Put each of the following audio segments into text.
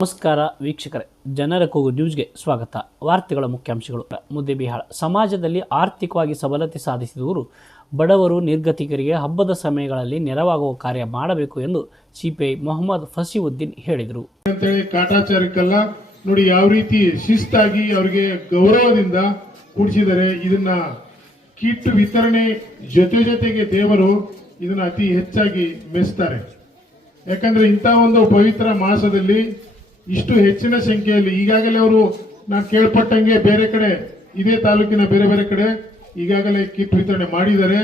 ನಮಸ್ಕಾರ ವೀಕ್ಷಕರೇ, ಜನರ ಕೂಗು ನ್ಯೂಸ್ಗೆ ಸ್ವಾಗತ. ವಾರ್ತೆಗಳ ಮುಖ್ಯಾಂಶಗಳು. ಮುದ್ದೇಬಿಹಾಳ ಸಮಾಜದಲ್ಲಿ ಆರ್ಥಿಕವಾಗಿ ಸಬಲತೆ ಸಾಧಿಸಿದವರು ಬಡವರು ನಿರ್ಗತಿಕರಿಗೆ ಹಬ್ಬದ ಸಮಯಗಳಲ್ಲಿ ನೆರವಾಗುವ ಕಾರ್ಯ ಮಾಡಬೇಕು ಎಂದು ಸಿಪಿಐ ಮೊಹಮ್ಮದ್ ಫಸೀವುದ್ದೀನ್ ಹೇಳಿದರು. ಕಾಟಾಚಾರಕ್ಕೆಲ್ಲ ನೋಡಿ ಯಾವ ರೀತಿ ಶಿಸ್ತಾಗಿ ಅವರಿಗೆ ಗೌರವದಿಂದ ಕೂಡಿಸಿದರೆ ಇದನ್ನ ಕಿಟ್ ವಿತರಣೆ ಜೊತೆಗೆ ದೇವರು ಇದನ್ನ ಅತಿ ಹೆಚ್ಚಾಗಿ ಮೆಚ್ತಾರೆ. ಯಾಕಂದ್ರೆ ಇಂಥ ಒಂದು ಪವಿತ್ರ ಮಾಸದಲ್ಲಿ ಇಷ್ಟು ಹೆಚ್ಚಿನ ಸಂಖ್ಯೆಯಲ್ಲಿ ಈಗಾಗಲೇ ಅವರು ನಾನು ಕೇಳ್ಪಟ್ಟಂಗೆ ಬೇರೆ ಕಡೆ ಇದೇ ತಾಲೂಕಿನ ಬೇರೆ ಬೇರೆ ಕಡೆ ಈಗಾಗಲೇ ಕಿಟ್ ವಿತರಣೆ ಮಾಡಿದ್ದಾರೆ.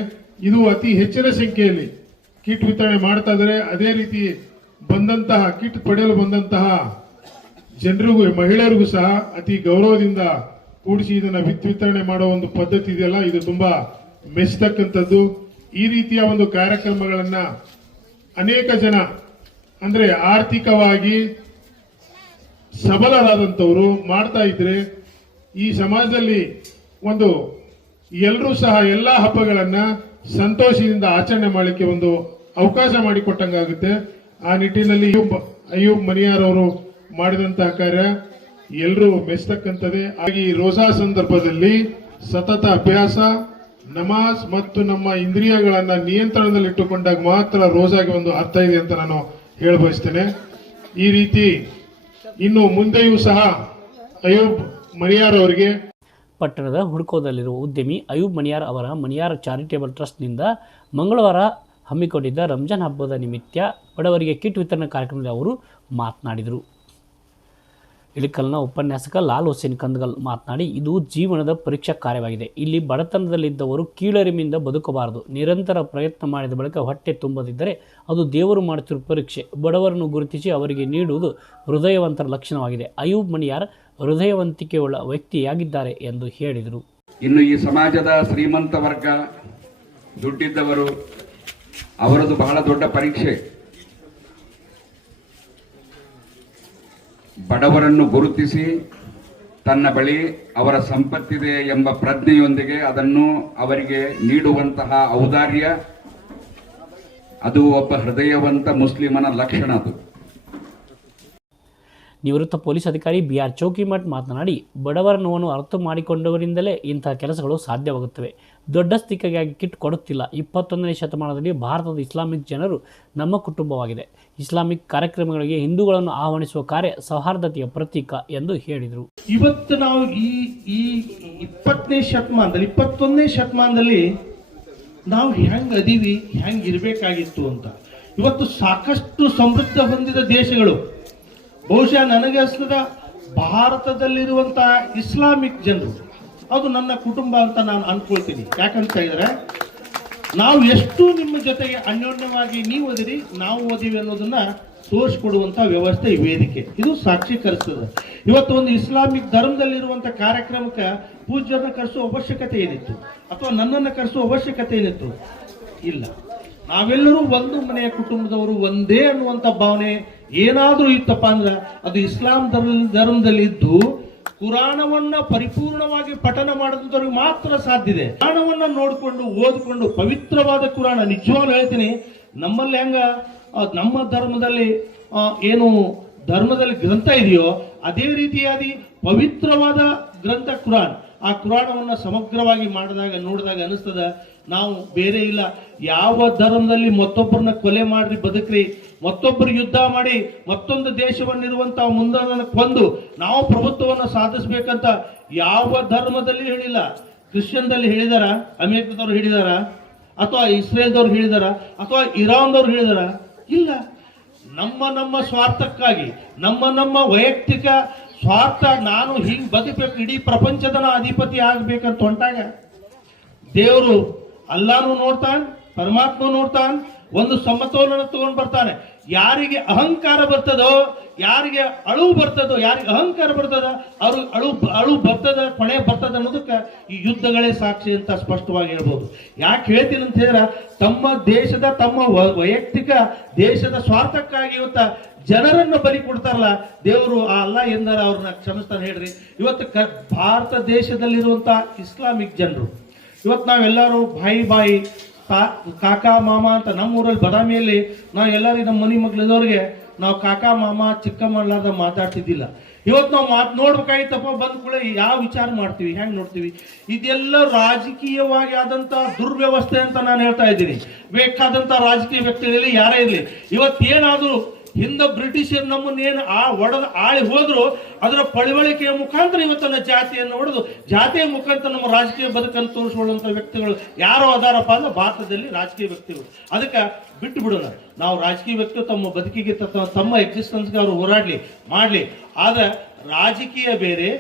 ಇದು ಅತಿ ಹೆಚ್ಚಿನ ಸಂಖ್ಯೆಯಲ್ಲಿ ಕಿಟ್ ವಿತರಣೆ ಮಾಡ್ತಾ ಇದ್ದಾರೆ. ಅದೇ ರೀತಿ ಬಂದಂತಹ ಕಿಟ್ ಪಡೆಯಲು ಬಂದಂತಹ ಜನರಿಗೂ ಮಹಿಳೆಯರಿಗೂ ಸಹ ಅತಿ ಗೌರವದಿಂದ ಕೂಡಿಸಿ ಇದನ್ನ ವಿತರಣೆ ಮಾಡೋ ಒಂದು ಪದ್ಧತಿ ಇದೆಯಲ್ಲ, ಇದು ತುಂಬಾ ಮೆಚ್ಚತಕ್ಕಂಥದ್ದು. ಈ ರೀತಿಯ ಒಂದು ಕಾರ್ಯಕ್ರಮಗಳನ್ನ ಅನೇಕ ಜನ ಅಂದ್ರೆ ಆರ್ಥಿಕವಾಗಿ ಸಬಲರಾದಂಥವರು ಮಾಡ್ತಾ ಇದ್ರೆ ಈ ಸಮಾಜದಲ್ಲಿ ಒಂದು ಎಲ್ಲರೂ ಸಹ ಎಲ್ಲಾ ಹಬ್ಬಗಳನ್ನ ಸಂತೋಷದಿಂದ ಆಚರಣೆ ಮಾಡಲಿಕ್ಕೆ ಒಂದು ಅವಕಾಶ ಮಾಡಿಕೊಟ್ಟಂಗಾಗುತ್ತೆ. ಆ ನಿಟ್ಟಿನಲ್ಲಿ ಅಯ್ಯೂಬ್ ಮನಿಯಾರ್ ಅವರು ಮಾಡಿದಂತಹ ಕಾರ್ಯ ಎಲ್ಲರೂ ಮೆಚ್ಚತಕ್ಕಂಥದ್ದೇ. ಹಾಗೆ ಈ ರೋಜಾ ಸಂದರ್ಭದಲ್ಲಿ ಸತತ ಅಭ್ಯಾಸ, ನಮಾಜ್ ಮತ್ತು ನಮ್ಮ ಇಂದ್ರಿಯಗಳನ್ನ ನಿಯಂತ್ರಣದಲ್ಲಿಟ್ಟುಕೊಂಡಾಗ ಮಾತ್ರ ರೋಜಾಗೆ ಒಂದು ಅರ್ಥ ಇದೆ ಅಂತ ನಾನು ಹೇಳಬಯಸ್ತೇನೆ. ಈ ರೀತಿ ಇನ್ನು ಮುಂದೆಯೂ ಸಹ ಅಯ್ಯೂಬ್ ಮನಿಯಾರ್ ಅವರಿಗೆ ಪಟ್ಟಣದ ಹುಡ್ಕೋದಲ್ಲಿರುವ ಉದ್ಯಮಿ ಅಯ್ಯೂಬ್ ಮನಿಯಾರ್ ಅವರ ಮನಿಯಾರ್ ಚಾರಿಟೇಬಲ್ ಟ್ರಸ್ಟ್ನಿಂದ ಮಂಗಳವಾರ ಹಮ್ಮಿಕೊಂಡಿದ್ದ ರಂಜಾನ್ ಹಬ್ಬದ ನಿಮಿತ್ತ ಬಡವರಿಗೆ ಕಿಟ್ ವಿತರಣಾ ಕಾರ್ಯಕ್ರಮದಲ್ಲಿ ಅವರು ಮಾತನಾಡಿದರು. ಇಳಿಕಲ್ನ ಉಪನ್ಯಾಸಕ ಲಾಲ್ ಹುಸೇನ್ ಕಂದಗಲ್ ಮಾತನಾಡಿ, ಇದು ಜೀವನದ ಪರೀಕ್ಷಾ ಕಾರ್ಯವಾಗಿದೆ. ಇಲ್ಲಿ ಬಡತನದಲ್ಲಿದ್ದವರು ಕೀಳರಿಮೆಯಿಂದ ಬದುಕಬಾರದು. ನಿರಂತರ ಪ್ರಯತ್ನ ಮಾಡಿದ ಬಳಿಕ ಹೊಟ್ಟೆ ತುಂಬದಿದ್ದರೆ ಅದು ದೇವರು ಮಾಡುತ್ತಿರುವ ಪರೀಕ್ಷೆ. ಬಡವರನ್ನು ಗುರುತಿಸಿ ಅವರಿಗೆ ನೀಡುವುದು ಹೃದಯವಂತರ ಲಕ್ಷಣವಾಗಿದೆ. ಅಯ್ಯೂಬ್ ಮನಿಯಾರ್ ಹೃದಯವಂತಿಕೆಯುಳ್ಳ ವ್ಯಕ್ತಿಯಾಗಿದ್ದಾರೆ ಎಂದು ಹೇಳಿದರು. ಇನ್ನು ಈ ಸಮಾಜದ ಶ್ರೀಮಂತ ವರ್ಗ, ದುಡ್ಡಿದ್ದವರು, ಅವರದು ಬಹಳ ದೊಡ್ಡ ಪರೀಕ್ಷೆ. ಬಡವರನ್ನು ಗುರುತಿಸಿ ತನ್ನ ಬಳಿ ಅವರ ಸಂಪತ್ತಿದೆ ಎಂಬ ಪ್ರಜ್ಞೆಯೊಂದಿಗೆ ಅದನ್ನು ಅವರಿಗೆ ನೀಡುವಂತಹ ಔದಾರ್ಯ, ಅದು ಒಬ್ಬ ಹೃದಯವಂತ ಮುಸ್ಲಿಮನ ಲಕ್ಷಣ. ಅದು ನಿವೃತ್ತ ಪೊಲೀಸ್ ಅಧಿಕಾರಿ BR ಚೌಕಿಮಠ್ ಮಾತನಾಡಿ, ಬಡವರ ನೋವನ್ನು ಅರ್ಥ ಮಾಡಿಕೊಂಡವರಿಂದಲೇ ಇಂತಹ ಕೆಲಸಗಳು ಸಾಧ್ಯವಾಗುತ್ತವೆ. ದೊಡ್ಡ ಸ್ಥಿತಿಗಾಗಿ ಕಿಟ್ ಕೊಡುತ್ತಿಲ್ಲ. 21ನೇ ಶತಮಾನದಲ್ಲಿ ಭಾರತದ ಇಸ್ಲಾಮಿಕ್ ಜನರು ನಮ್ಮ ಕುಟುಂಬವಾಗಿದೆ. ಇಸ್ಲಾಮಿಕ್ ಕಾರ್ಯಕ್ರಮಗಳಿಗೆ ಹಿಂದೂಗಳನ್ನು ಆಹ್ವಾನಿಸುವ ಕಾರ್ಯ ಸೌಹಾರ್ದತೆಯ ಪ್ರತೀಕ ಎಂದು ಹೇಳಿದರು. ಇವತ್ತು ನಾವು ಈ 20ನೇ ಶತಮಾನದಲ್ಲಿ 21ನೇ ಶತಮಾನದಲ್ಲಿ ನಾವು ಹೆಂಗ್ ಅದೀವಿ, ಹೆಂಗ್ ಇರಬೇಕಾಗಿತ್ತು ಅಂತ ಇವತ್ತು ಸಾಕಷ್ಟು ಸಮೃದ್ಧ ಹೊಂದಿದ ದೇಶಗಳು, ಬಹುಶಃ ನನಗೆ ಅನಿಸ್ತದ ಭಾರತದಲ್ಲಿರುವಂತಹ ಇಸ್ಲಾಮಿಕ್ ಜನರು ಅದು ನನ್ನ ಕುಟುಂಬ ಅಂತ ನಾನು ಅನ್ಕೊಳ್ತೀನಿ. ಯಾಕಂತ ಹೇಳಿದ್ರೆ ನಾವು ಎಷ್ಟು ನಿಮ್ಮ ಜೊತೆಗೆ ಅನ್ಯೋನ್ಯವಾಗಿ ನೀವು ಓದಿರಿ ನಾವು ಓದಿವಿ ಅನ್ನೋದನ್ನ ತೋರಿಸ್ಕೊಡುವಂತ ವ್ಯವಸ್ಥೆ ಈ ವೇದಿಕೆ ಇದು ಸಾಕ್ಷೀಕರಿಸ್ತದೆ. ಇವತ್ತು ಒಂದು ಇಸ್ಲಾಮಿಕ್ ಧರ್ಮದಲ್ಲಿರುವಂತ ಕಾರ್ಯಕ್ರಮಕ್ಕೆ ಪೂಜ್ಯರನ್ನ ಕರೆಸುವ ಅವಶ್ಯಕತೆ ಏನಿತ್ತು ಅಥವಾ ನನ್ನನ್ನು ಕರೆಸುವ ಅವಶ್ಯಕತೆ ಏನಿತ್ತು? ಇಲ್ಲ. ನಾವೆಲ್ಲರೂ ಒಂದು ಮನೆಯ ಕುಟುಂಬದವರು ಒಂದೇ ಅನ್ನುವಂಥ ಭಾವನೆ ಏನಾದ್ರೂ ಇತ್ತಪ್ಪ ಅಂದ್ರೆ ಅದು ಇಸ್ಲಾಂ ಧರ್ಮದಲ್ಲಿ ಇದ್ದು ಕುರಾನವನ್ನ ಪರಿಪೂರ್ಣವಾಗಿ ಪಠನ ಮಾಡಿದವರಿಗೆ ಮಾತ್ರ ಸಾಧ್ಯ ಇದೆ. ಕುರಾನವನ್ನ ನೋಡಿಕೊಂಡು ಓದಿಕೊಂಡು ಪವಿತ್ರವಾದ ಕುರಾನ, ನಿಜವಾಗ್ಲೂ ಹೇಳ್ತೀನಿ, ನಮ್ಮಲ್ಲಿ ಹೆಂಗ ನಮ್ಮ ಧರ್ಮದಲ್ಲಿ ಏನು ಧರ್ಮದಲ್ಲಿ ಗ್ರಂಥ ಇದೆಯೋ ಅದೇ ರೀತಿಯಾಗಿ ಪವಿತ್ರವಾದ ಗ್ರಂಥ ಕುರಾನ್. ಆ ಕುರಾನವನ್ನ ಸಮಗ್ರವಾಗಿ ನೋಡಿದಾಗ ಅನಿಸ್ತದ ನಾವು ಬೇರೆ ಇಲ್ಲ. ಯಾವ ಧರ್ಮದಲ್ಲಿ ಮತ್ತೊಬ್ಬರನ್ನ ಕೊಲೆ ಮಾಡ್ರಿ ಬದುಕ್ರಿ, ಮತ್ತೊಬ್ಬರು ಯುದ್ಧ ಮಾಡಿ ಮತ್ತೊಂದು ದೇಶವನ್ನಿರುವಂತಹ ಮುಂದನ್ನ ಕೊಂದು ನಾವು ಪ್ರಭುತ್ವವನ್ನ ಸಾಧಿಸ್ಬೇಕಂತ ಯಾವ ಧರ್ಮದಲ್ಲಿ ಹೇಳಿಲ್ಲ. ಕ್ರಿಶ್ಚಿಯನ್ದಲ್ಲಿ ಹೇಳಿದಾರ, ಅಮೆರಿಕದವ್ರು ಹೇಳಿದಾರ, ಅಥವಾ ಇಸ್ರೇಲ್ದವ್ರು ಹೇಳಿದಾರ, ಅಥವಾ ಇರಾನ್ದವ್ರು ಹೇಳಿದಾರ? ಇಲ್ಲ. ನಮ್ಮ ಸ್ವಾರ್ಥಕ್ಕಾಗಿ ನಮ್ಮ ವೈಯಕ್ತಿಕ ಸ್ವಾರ್ಥ, ನಾನು ಹಿಂಗ್ ಬದುಕಬೇಕು, ಇಡೀ ಪ್ರಪಂಚದ ಅಧಿಪತಿ ಆಗ್ಬೇಕಂತ ಹೊಂಟಾಗ ದೇವರು ಅಲ್ಲಾನು ನೋಡ್ತಾನೆ, ಪರಮಾತ್ಮ ನೋಡ್ತಾನೆ, ಒಂದು ಸಮತೋಲನ ತಗೊಂಡ್ ಬರ್ತಾನೆ. ಯಾರಿಗೆ ಅಹಂಕಾರ ಬರ್ತದೋ, ಯಾರಿಗೆ ಅಳುವು ಬರ್ತದೋ, ಯಾರಿಗೆ ಅಹಂಕಾರ ಬರ್ತದ ಅವ್ರು ಅಳು ಬರ್ತದ, ಕೊನೆ ಬರ್ತದ ಅನ್ನೋದಕ್ಕೆ ಈ ಯುದ್ಧಗಳೇ ಸಾಕ್ಷಿ ಅಂತ ಸ್ಪಷ್ಟವಾಗಿ ಹೇಳ್ಬೋದು. ಯಾಕೆ ಹೇಳ್ತೀನಿ ಅಂತ ಹೇಳಿದ್ರೆ ತಮ್ಮ ದೇಶದ ತಮ್ಮ ವೈಯಕ್ತಿಕ ದೇಶದ ಸ್ವಾರ್ಥಕ್ಕಾಗಿ ಇವತ್ತ ಜನರನ್ನು ಬಲಿ ಕೊಡ್ತಾರಲ್ಲ, ದೇವರು ಆ ಅಲ್ಲ ಎಂದರೆ ಅವ್ರನ್ನ ಕ್ಷಮಿಸ್ತಾನೆ. ಹೇಳ್ರಿ, ಇವತ್ತು ಭಾರತ ದೇಶದಲ್ಲಿರುವಂತಹ ಇಸ್ಲಾಮಿಕ್ ಜನರು ಇವತ್ತು ನಾವೆಲ್ಲರೂ ಬಾಯಿ ಕಾಕಾ ಮಾಮ ಅಂತ ನಮ್ಮ ಊರಲ್ಲಿ ಬದಾಮಿಯಲ್ಲಿ ನಾವು ಎಲ್ಲರೂ ನಮ್ಮ ಮನೆ ಮಕ್ಕಳಿದವ್ರಿಗೆ ನಾವು ಕಾಕ ಮಾಮ ಚಿಕ್ಕಮ್ಮ ಅಲ್ಲಾರ್ದ ಮಾತಾಡ್ತಿದ್ದಿಲ್ಲ. ಇವತ್ತು ನಾವು ನೋಡ್ಬೇಕಾಗಿತ್ತಪ್ಪ ಬಂದ ಕೂಡ ಯಾವ ವಿಚಾರ ಮಾಡ್ತೀವಿ, ಹೆಂಗ್ ನೋಡ್ತೀವಿ, ಇದೆಲ್ಲ ರಾಜಕೀಯವಾಗಿ ಆದಂತ ದುರ್ವ್ಯವಸ್ಥೆ ಅಂತ ನಾನು ಹೇಳ್ತಾ ಇದ್ದೀನಿ. ಬೇಕಾದಂತ ರಾಜಕೀಯ ವ್ಯಕ್ತಿಗಳಲ್ಲಿ ಯಾರೇ ಇರಲಿ, ಇವತ್ತೇನಾದ್ರೂ ಹಿಂದೆ ಬ್ರಿಟಿಷರು ನಮ್ಮನ್ನೇನು ಒಡೆದು ಆಳಿ ಹೋದ್ರು, ಅದರ ಪಳಿವಳಿಕೆಯ ಮುಖಾಂತರ ಇವತ್ತನ್ನ ಜಾತಿಯನ್ನು ಹೊಡೆದು ಜಾತಿಯ ಮುಖಾಂತರ ನಮ್ಮ ರಾಜಕೀಯ ಬದುಕನ್ನು ತೋರಿಸಿಕೊಳ್ಳುವಂತ ವ್ಯಕ್ತಿಗಳು ಯಾರೋ ಅದಾರಪ್ಪ ಅಂದ್ರೆ ಭಾರತದಲ್ಲಿ ರಾಜಕೀಯ ವ್ಯಕ್ತಿಗಳು. ಅದಕ್ಕೆ ಬಿಟ್ಟು ಬಿಡೋಣ, ನಾವು ರಾಜಕೀಯ ವ್ಯಕ್ತಿ ತಮ್ಮ ಬದುಕಿಗೆ ತಮ್ಮ ಎಕ್ಸಿಸ್ಟೆನ್ಸ್ಗೆ ಅವರು ಹೋರಾಡ್ಲಿ ಮಾಡ್ಲಿ. ಆದ್ರೆ ರಾಜಕೀಯ ಬೇರೆ,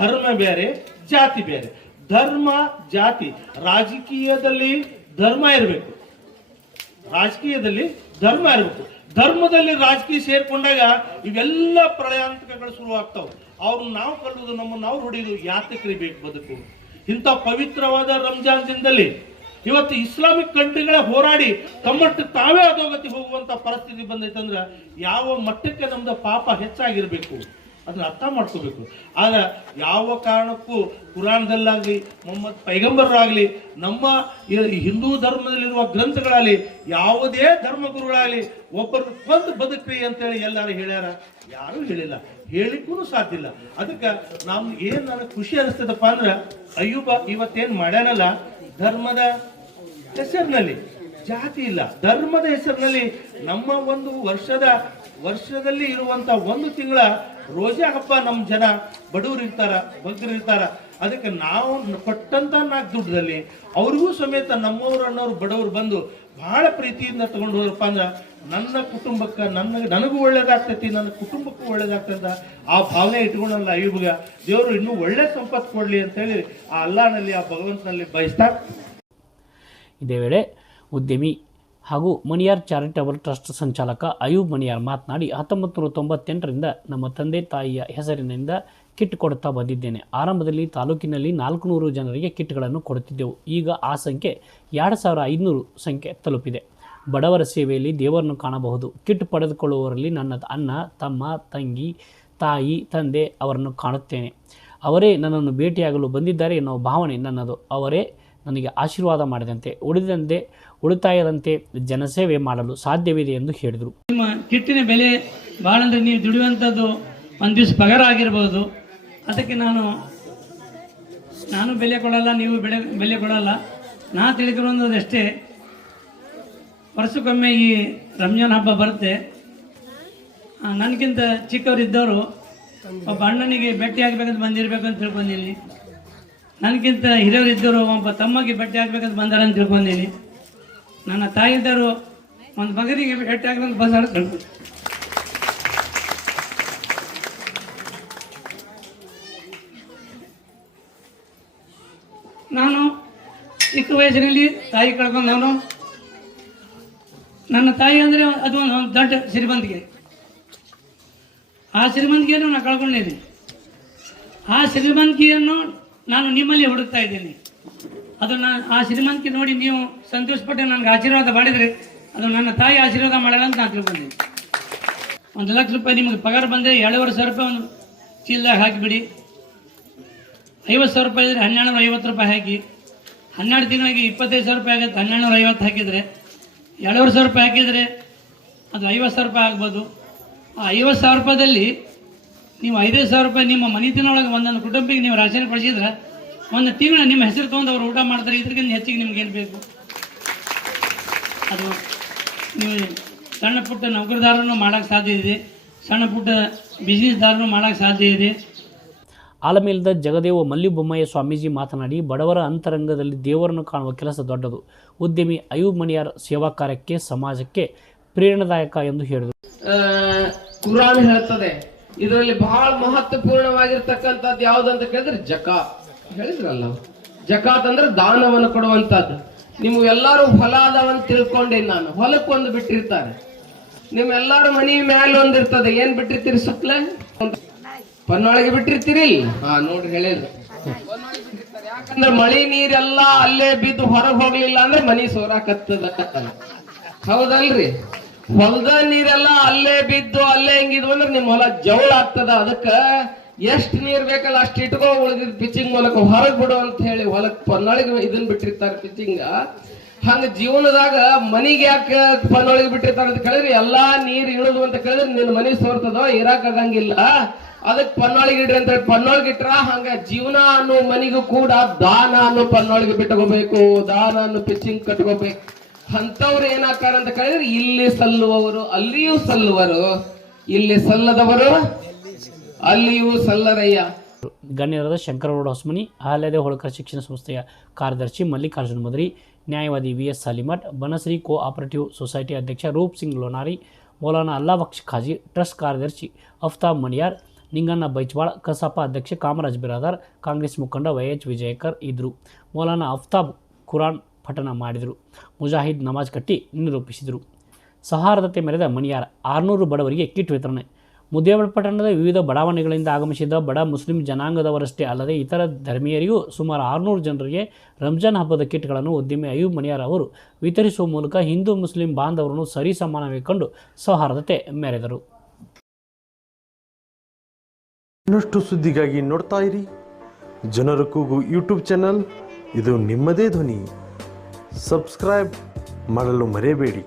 ಧರ್ಮ ಬೇರೆ, ಜಾತಿ ಬೇರೆ. ಧರ್ಮ ಜಾತಿ, ರಾಜಕೀಯದಲ್ಲಿ ಧರ್ಮ ಇರಬೇಕು, ರಾಜಕೀಯದಲ್ಲಿ ಧರ್ಮ ಇರಬೇಕು. ಧರ್ಮದಲ್ಲಿ ರಾಜಕೀಯ ಸೇರ್ಕೊಂಡಾಗ ಇವೆಲ್ಲ ಪ್ರಳಯಾಂತಕಗಳು ಶುರುವಾಗ್ತಾವ. ಅವ್ರನ್ನ ನಾವು ಕಲ್ಲುವುದು, ನಮ್ಮನ್ನು ನಾವು ಹೊಡೆಯುವುದು ಯಾತಕ್ರಿ ಬೇಕು ಬದುಕು? ಇಂಥ ಪವಿತ್ರವಾದ ರಂಜಾನ್ ದಿನದಲ್ಲಿ ಇವತ್ತು ಇಸ್ಲಾಮಿಕ್ ಕಂಟ್ರಿಗಳ ಹೋರಾಡಿ ತಮ್ಮಟ್ಟು ತಾವೇ ಅಧೋಗತಿ ಹೋಗುವಂತ ಪರಿಸ್ಥಿತಿ ಬಂದೈತಂದ್ರೆ ಯಾವ ಮಟ್ಟಕ್ಕೆ ನಮ್ದು ಪಾಪ ಹೆಚ್ಚಾಗಿರ್ಬೇಕು ಅದನ್ನ ಅರ್ಥ ಮಾಡ್ಕೋಬೇಕು. ಆದ್ರೆ ಯಾವ ಕಾರಣಕ್ಕೂ ಕುರಾನ್ದಲ್ಲಾಗ್ಲಿ, ಮೊಹಮ್ಮದ್ ಪೈಗಂಬರ್ರಾಗ್ಲಿ, ನಮ್ಮ ಹಿಂದೂ ಧರ್ಮದಲ್ಲಿರುವ ಗ್ರಂಥಗಳಾಗಲಿ, ಯಾವುದೇ ಧರ್ಮಗುರುಗಳಾಗಲಿ ಒಬ್ಬರು ಕೊಂದು ಬದುಕ್ರಿ ಅಂತೇಳಿ ಎಲ್ಲಾರು ಹೇಳ್ಯಾರ? ಯಾರು ಹೇಳಿಲ್ಲ, ಹೇಳಿಕ್ಕೂ ಸಾಧ್ಯ ಇಲ್ಲ. ಅದಕ್ಕೆ ನನಗೆ ಖುಷಿ ಅನಿಸ್ತದಪ್ಪ ಅಂದ್ರೆ, ಅಯ್ಯೂಬ ಇವತ್ತೇನ್ ಮಾಡ್ಯಾನಲ್ಲ, ಧರ್ಮದ ಹೆಸರಿನಲ್ಲಿ ಜಾತಿ ಇಲ್ಲ, ಧರ್ಮದ ಹೆಸರಿನಲ್ಲಿ ನಮ್ಮ ಒಂದು ವರ್ಷದಲ್ಲಿ ಇರುವಂತ ಒಂದು ತಿಂಗಳ ರೋಜಾ ಹಬ್ಬ ನಮ್ಮ ಜನ ಬಡವರು ಇರ್ತಾರ, ಬಗ್ಗರು ಇರ್ತಾರ. ಅದಕ್ಕೆ ನಾವು ಕೊಟ್ಟಂತ 4 ದುಡ್ಡದಲ್ಲಿ ಅವ್ರಿಗೂ ಸಮೇತ ನಮ್ಮವ್ರು ಅನ್ನೋರು ಬಡವರು ಬಂದು ಬಹಳ ಪ್ರೀತಿಯಿಂದ ತಗೊಂಡು ಹೋದ್ರಪ್ಪ ಅಂದ್ರ ನನ್ನ ಕುಟುಂಬಕ್ಕೆ ನನಗೂ ಒಳ್ಳೇದಾಗ್ತೈತಿ, ನನ್ನ ಕುಟುಂಬಕ್ಕೂ ಒಳ್ಳೇದಾಗ್ತದ ಆ ಭಾವನೆ ಇಟ್ಕೊಂಡಲ್ಲ ಅಯ್ಯೂಬ್ಗ ದೇವರು ಇನ್ನೂ ಒಳ್ಳೆ ಸಂಪತ್ತು ಕೊಡ್ಲಿ ಅಂತೇಳಿ ಆ ಅಲ್ಲಾನಲ್ಲಿ, ಆ ಭಗವಂತನಲ್ಲಿ ಬಯಸ್ತಾರೆ. ಇದೇ ವೇಳೆ ಉದ್ಯಮಿ ಹಾಗೂ ಮಣಿಯಾರ್ ಚಾರಿಟಬಲ್ ಟ್ರಸ್ಟ್ ಸಂಚಾಲಕ ಅಯೂಬ್ ಮಣಿಯಾರ್ ಮಾತನಾಡಿ, 1998ರಿಂದ ನಮ್ಮ ತಂದೆ ತಾಯಿಯ ಹೆಸರಿನಿಂದ ಕಿಟ್ ಕೊಡುತ್ತಾ ಬಂದಿದ್ದೇನೆ. ಆರಂಭದಲ್ಲಿ ತಾಲೂಕಿನಲ್ಲಿ 400 ಜನರಿಗೆ ಕಿಟ್ಗಳನ್ನು ಕೊಡುತ್ತಿದ್ದೆವು. ಈಗ ಆ ಸಂಖ್ಯೆ 2500 ಸಂಖ್ಯೆ ತಲುಪಿದೆ. ಬಡವರ ಸೇವೆಯಲ್ಲಿ ದೇವರನ್ನು ಕಾಣಬಹುದು. ಕಿಟ್ ಪಡೆದುಕೊಳ್ಳುವವರಲ್ಲಿ ನನ್ನ ಅಣ್ಣ, ತಮ್ಮ, ತಂಗಿ, ತಾಯಿ, ತಂದೆ ಅವರನ್ನು ಕಾಣುತ್ತೇನೆ. ಅವರೇ ನನ್ನನ್ನು ಭೇಟಿಯಾಗಲು ಬಂದಿದ್ದಾರೆ ಎನ್ನುವ ಭಾವನೆ ನನ್ನದು. ಅವರೇ ನನಗೆ ಆಶೀರ್ವಾದ ಮಾಡಿದಂತೆ, ಉಳಿತಾಯದಂತೆ ಜನಸೇವೆ ಮಾಡಲು ಸಾಧ್ಯವಿದೆ ಎಂದು ಹೇಳಿದರು. ನಿಮ್ಮ ಕಿಟ್ಟಿನ ಬೆಲೆ ಭಾಳ ಅಂದರೆ ನೀವು ದುಡಿಯುವಂಥದ್ದು ಒಂದು ದಿವಸ ಪಗಾರ ಆಗಿರ್ಬೋದು. ಅದಕ್ಕೆ ನಾನು ಬೆಲೆ ಕೊಡಲ್ಲ, ನೀವು ಬೆಲೆ ಕೊಡಲ್ಲ. ನಾ ತಿಳಿದಿರುವಂಥದ್ದಷ್ಟೇ, ವರ್ಷಕ್ಕೊಮ್ಮೆ ಈ ರಂಜಾನ್ ಹಬ್ಬ ಬರುತ್ತೆ. ನನಗಿಂತ ಚಿಕ್ಕವರಿದ್ದವರು ಒಬ್ಬ ಅಣ್ಣನಿಗೆ ಭೇಟಿ ಆಗಬೇಕಂತ ಬಂದಿರಬೇಕು ಅಂತ ತಿಳ್ಕೊಂಡೀನಿ. ನನಗಿಂತ ಹಿರಿಯರಿದ್ದರು ಒಬ್ಬ ತಮ್ಮಗೆ ಭೇಟಿ ಆಗ್ಬೇಕಂತ ಬಂದಾರ ಅಂತ ತಿಳ್ಕೊಂಡೀನಿ. ನನ್ನ ತಾಯಿದ್ದರು ಒಂದು ಮಗನಿಗೆ ಭೇಟಿ ಆಗ್ಬೇಕಂತ ಬಂದಾರ ತಿಳ್ಕೊಂಡು. ನಾನು ಚಿಕ್ಕ ವಯಸ್ಸಿನಲ್ಲಿ ತಾಯಿ ಕಳ್ಕೊಂಡವನು. ನನ್ನ ತಾಯಿ ಅಂದರೆ ಅದು ಒಂದು ದೊಡ್ಡ ಶ್ರೀಮಂತಿಗೆ. ಆ ಶ್ರೀಮಂತಿಗೆಯನ್ನು ನಾನು ಕಳ್ಕೊಂಡಿದ್ದೀನಿ. ಆ ಶ್ರೀಮಂತಿಕೆಯನ್ನು ನಾನು ನಿಮ್ಮಲ್ಲಿ ಹುಡುಕ್ತಾ ಇದ್ದೀನಿ. ಅದು ಆ ಶ್ರೀಮಂತಿಕೆ ನೋಡಿ ನೀವು ಸಂತೋಷಪಟ್ಟು ನನಗೆ ಆಶೀರ್ವಾದ ಮಾಡಿದರೆ ಅದು ನನ್ನ ತಾಯಿ ಆಶೀರ್ವಾದ ಮಾಡಲ್ಲ ಅಂತ ನಾನು ತಿಳ್ಕೊಂಡಿದ್ದೀನಿ. 1 ಲಕ್ಷ ರೂಪಾಯಿ ನಿಮಗೆ ಪಗಾರ ಬಂದರೆ 2,500 ರೂಪಾಯಿ ಒಂದು ಚೀಲದಾಗ ಹಾಕಿಬಿಡಿ. 50,000 ರೂಪಾಯಿ ಇದ್ದರೆ 1,250 ರೂಪಾಯಿ ಹಾಕಿ, 12 ತಿಂಗಳಿಗೆ 25,000 ರೂಪಾಯಿ ಆಗುತ್ತೆ. 1,250 ಹಾಕಿದರೆ 2,500 ರೂಪಾಯಿ ಹಾಕಿದರೆ ಅದು 50,000 ರೂಪಾಯಿ ಆಗ್ಬೋದು. ಆ 50,000 ರೂಪಾಯಿದಲ್ಲಿ ನೀವು 5,000 ರೂಪಾಯಿ ನಿಮ್ಮ ಮನೆತನೊಳಗೆ ಒಂದೊಂದು ಕುಟುಂಬಕ್ಕೆ ನೀವು ರಾಶನ್ ಕಳಿಸಿದ್ರೆ ಒಂದು ತಿಂಗಳ ನಿಮ್ಮ ಹೆಸರು ತೊಗೊಂಡು ಅವರು ಊಟ ಮಾಡ್ತಾರೆ. ಇದಕ್ಕಿಂತ ಹೆಚ್ಚಿಗೆ ನಿಮ್ಗೆ ಏನು ಬೇಕು? ಅದು ನೀವು ಸಣ್ಣ ಪುಟ್ಟ ನೌಕರದಾರನು ಮಾಡೋಕ್ಕೆ ಸಾಧ್ಯ ಇದೆ, ಸಣ್ಣ ಪುಟ್ಟ ಬಿಸ್ನೆಸ್ದಾರನು ಮಾಡೋಕ್ಕೆ ಸಾಧ್ಯ ಇದೆ. ಆಲಮೇಲದ ಜಗದೇವ ಮಲ್ಲಿಬೊಮ್ಮಯ್ಯ ಸ್ವಾಮೀಜಿ ಮಾತನಾಡಿ, ಬಡವರ ಅಂತರಂಗದಲ್ಲಿ ದೇವರನ್ನು ಕಾಣುವ ಕೆಲಸ ದೊಡ್ಡದು. ಉದ್ಯಮಿ ಅಯೂಬ್ ಮಣಿಯಾರ್ ಸೇವಾ ಕಾರ್ಯಕ್ಕೆ ಸಮಾಜಕ್ಕೆ ಪ್ರೇರಣಾದಾಯಕ ಎಂದು ಹೇಳಿದರು. ಕುರಾನ್ ಹೇಳ್ತದೆ, ಇದರಲ್ಲಿ ಬಹಳ ಮಹತ್ವಪೂರ್ಣವಾಗಿರ್ತಕ್ಕಂಥದ್ದು ಯಾವ್ದಂತ ಕೇಳಿದ್ರೆ ಜಕಾತ್. ಹೇಳಿದ್ರಲ್ಲ, ಜಕಾತ್ ಅಂದ್ರೆ ದಾನವನ್ನು ಕೊಡುವಂತದ್ದು. ನಿಮ್ಗೆಲ್ಲಾರು ಹೊಲ ಅದಾವಂತ ತಿಳ್ಕೊಂಡೇನಿ ನಾನು. ಹೊಲಕ್ಕೆ ಒಂದು ಬಿಟ್ಟಿರ್ತಾರೆ, ನಿಮ್ಮೆಲ್ಲಾರು ಮನಿ ಮ್ಯಾಲ ಒಂದಿರ್ತದೆ. ಏನ್ ಬಿಟ್ಟಿರ್ತೀರಿ? ಸುತ್ತಲೇ ಪನ್ನೊಳಗೆ ಬಿಟ್ಟಿರ್ತೀರಿ. ನೋಡ್ರಿ ಹೇಳಿದ್ರು, ಯಾಕಂದ್ರೆ ಮಳಿ ನೀರೆಲ್ಲ ಅಲ್ಲೇ ಬಿದ್ದು ಹೊರಗೆ ಹೋಗ್ಲಿಲ್ಲ ಅಂದ್ರೆ ಮನಿ ಸೋರಾಕತ್ತದ. ಹೌದಲ್ರಿ? ಹೊಲದ ನೀರೆಲ್ಲ ಅಲ್ಲೇ ಬಿದ್ದು ಅಲ್ಲೇ ಹೆಂಗಿದ್ವು ಅಂದ್ರೆ ನಿಮ್ ಹೊಲ ಜವಳ ಆಗ್ತದ. ಅದಕ್ಕ ಎಷ್ಟ್ ನೀರ್ ಬೇಕಲ್ಲ ಅಷ್ಟು ಇಟ್ಕೋ, ಉಳಿದಿದ್ ಪಿಚಿಂಗ್ ಮೂಲಕ ಹೊರಗ್ ಬಿಡು ಅಂತ ಹೇಳಿ ಹೊಲಕ್ ಪನ್ನೊಳಗೆ ಇದನ್ ಬಿಟ್ಟಿರ್ತಾರೆ ಪಿಚಿಂಗ. ಹಂಗ ಜೀವನದಾಗ ಮನಿಗೆ ಯಾಕೆ ಪನ್ನೊಳಗೆ ಬಿಟ್ಟಿರ್ತಾರ ಅಂತ ಕೇಳಿದ್ರೆ ಎಲ್ಲಾ ನೀರ್ ಇಳುದು ಅಂತ ಕೇಳಿದ್ರೆ ನಿನ್ನ ಮನಿ ಸೋರ್ತದೋ ಇರಾಕ್ ಆಗಂಗಿಲ್ಲ, ಅದಕ್ಕೆ ಪನ್ನೊಳಗೆ ಇಡ್ರಿ ಅಂತ ಹೇಳಿ ಪನ್ನೊಳಗೆ ಇಟ್ರ ಹಂಗ ಜೀವನ ಅನ್ನೋ ಮನಿಗೂ ಕೂಡ ದಾನ ಅನ್ನೋ ಪನ್ನೊಳಗೆ ಬಿಟ್ಕೋಬೇಕು, ದಾನ ಅನ್ನೋ ಪಿಚ್ಚಿಂಗ್ ಕಟ್ಕೋಬೇಕು. ಅಂತವ್ರು ಏನಾಕಾರ ಅಂತ ಕೇಳಿದ್ರೆ ಇಲ್ಲಿ ಸಲ್ಲುವವರು ಅಲ್ಲಿಯೂ ಸಲ್ಲುವರು, ಇಲ್ಲಿ ಸಲ್ಲದವರು ಅಲ್ಲಿಯೂ ಸಲ್ಲರಯ್ಯ. ಗಣ್ಯರಾದ ಶಂಕರಗೌಡ ಹೊಸಮನಿ, ಅಹಲ್ಯಾದೇವಿ ಹೋಳ್ಕರ್ ಶಿಕ್ಷಣ ಸಂಸ್ಥೆಯ ಕಾರ್ಯದರ್ಶಿ ಮಲ್ಲಿಕಾರ್ಜುನ ಮದ್ರಿ, ನ್ಯಾಯವಾದಿ VS Salimath, Banashree co operative society ಅಧ್ಯಕ್ಷ ರೂಪ್ ಸಿಂಗ್ ಲೋನಾರಿ, ಮೌಲಾನಾ ಅಲ್ಲಾ ಬಕ್ಷ್ ಖಾಜಿ, ಟ್ರಸ್ಟ್ ಕಾರ್ಯದರ್ಶಿ ಅಫ್ತಾಬ್ ಮಣಿಯಾರ್, ನಿಂಗಣ್ಣ ಬೈಚ್ವಾಳ, ಕಸಾಪ ಅಧ್ಯಕ್ಷ ಕಾಮರಾಜ್ ಬಿರಾದಾರ್, ಕಾಂಗ್ರೆಸ್ ಮುಖಂಡ YH ವಿಜಯಕರ್ ಇದ್ದರು. ಮೌಲಾನಾ ಅಫ್ತಾಬ್ ಕುರಾನ್ ಪಠಣ ಮಾಡಿದರು. ಮುಜಾಹಿದ್ ನಮಾಜ್ ಕಟ್ಟಿ ನಿರೂಪಿಸಿದರು. ಸೌಹಾರ್ದತೆ ಮೆರೆದ ಮಣಿಯಾರ್ 600 ಬಡವರಿಗೆ ಕಿಟ್ ವಿತರಣೆ. ಮುದ್ದೇಬಿಹಾಳ ಪಟ್ಟಣದ ವಿವಿಧ ಬಡಾವಣೆಗಳಿಂದ ಆಗಮಿಸಿದ ಬಡ ಮುಸ್ಲಿಂ ಜನಾಂಗದವರಷ್ಟೇ ಅಲ್ಲದೆ ಇತರ ಧರ್ಮೀಯರಿಗೂ ಸುಮಾರು 600 ಜನರಿಗೆ ರಂಜಾನ್ ಹಬ್ಬದ ಕಿಟ್ಗಳನ್ನು ಉದ್ಯಮಿ ಅಯೂಬ್ ಮಣಿಯಾರ್ ಅವರು ವಿತರಿಸುವ ಮೂಲಕ ಹಿಂದೂ ಮುಸ್ಲಿಂ ಬಾಂಧವರನ್ನು ಸರಿ ಸಮಾನವಾಗಿ ಕಂಡು ಸೌಹಾರ್ದತೆ ಮೆರೆದರು. ಇನ್ನಷ್ಟು ಸುದ್ದಿಗಾಗಿ ನೋಡ್ತಾ ಇರಿ ಜನರ ಕೂಗು ಯೂಟ್ಯೂಬ್ ಚಾನಲ್. ಇದು ನಿಮ್ಮದೇ ಧ್ವನಿ. ಸಬ್ಸ್ಕ್ರೈಬ್ ಮಾಡಲು ಮರೆಯಬೇಡಿ.